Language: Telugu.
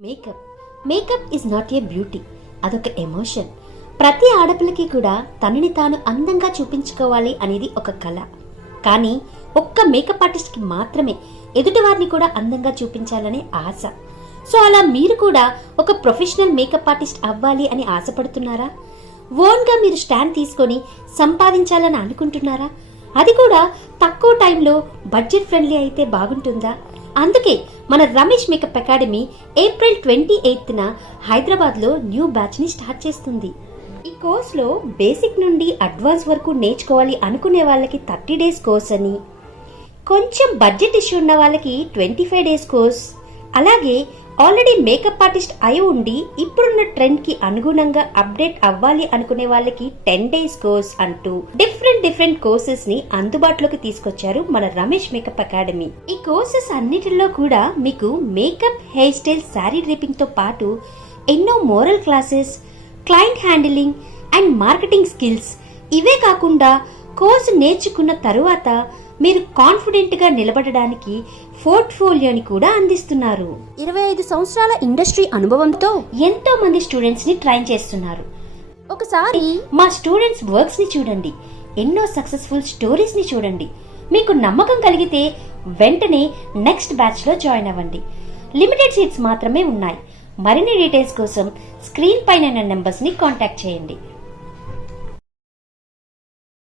Makeup makeup is not a beauty, అదొక ఎమోషన్. ప్రతి ఆడపిల్లకి కూడా తనని తాను అందంగా చూపించుకోవాలి అనేది ఒక కళ. కానీ ఒక్క మేకప్ ఆర్టిస్ట్కి మాత్రమే ఎదుటివారిని కూడా అందంగా చూపించాలనే ఆశ. సో అలా మీరు కూడా ఒక ప్రొఫెషనల్ మేకప్ ఆర్టిస్ట్ అవ్వాలి అని ఆశపడుతున్నారా? ఓన్గా మీరు స్టాండ్ తీసుకొని సంపాదించాలని అనుకుంటున్నారా? అది కూడా తక్కువ టైంలో బడ్జెట్ ఫ్రెండ్లీ అయితే బాగుంటుందా? అందుకే మన రమేష్ మేకప్ అకాడమీ ఏప్రిల్ 28న హైదరాబాద్లో న్యూ బ్యాచ్ని స్టార్ట్ చేస్తుంది. ఈ కోర్సులో బేసిక్ నుండి అడ్వాన్స్ వరకు నేర్చుకోవాలి అనుకునే వాళ్ళకి 30 డేస్ కోర్స్ అని, కొంచెం బడ్జెట్ ఇష్యూ ఉన్న వాళ్ళకి 25 డేస్ కోర్స్, అలాగే ఆల్రెడీ మేకప్ ఆర్టిస్ట్ అయి ఉండి ఇప్పుడున్న ట్రెండ్ కి అనుగుణంగా అప్డేట్ అవ్వాలి అనుకునే వాళ్ళకి 10 డేస్ కోర్స్ అంటూ డిఫరెంట్ కోర్సెస్ ని అందుబాటులోకి తీసుకొచ్చారు మన రమేష్ మేకప్ అకాడమీ. ఈ కోర్సెస్ అన్నిటిలో కూడా మీకు makeup, hair style, sari draping తో పాటు ఎన్నో moral classes, client handling and marketing skills, ఇవే కాకుండా కోర్సు నేర్చుకున్న తరువాత మీరు కాన్ఫిడెంట్ గా నిలబడడానికి పోర్ట్ఫోలియోని కూడా అందిస్తున్నారు. 25 సంవత్సరాల ఇండస్ట్రీ అనుభవంతో ఎంతో మంది స్టూడెంట్స్ ని ట్రైన్ చేస్తున్నారు. ఒకసారి మా స్టూడెంట్స్ వర్క్స్ ని చూడండి, ఎన్నో సక్సెస్ఫుల్ స్టోరీస్ ని చూడండి. మీకు నమ్మకం కలిగితే వెంటనే నెక్స్ట్ బ్యాచ్ లో జాయిన్ అవ్వండి. లిమిటెడ్ సీట్స్ మాత్రమే ఉన్నాయి. మరిన్ని డీటెయిల్స్ కోసం స్క్రీన్ పైన నెంబర్స్ ని కాంటాక్ట్ చేయండి.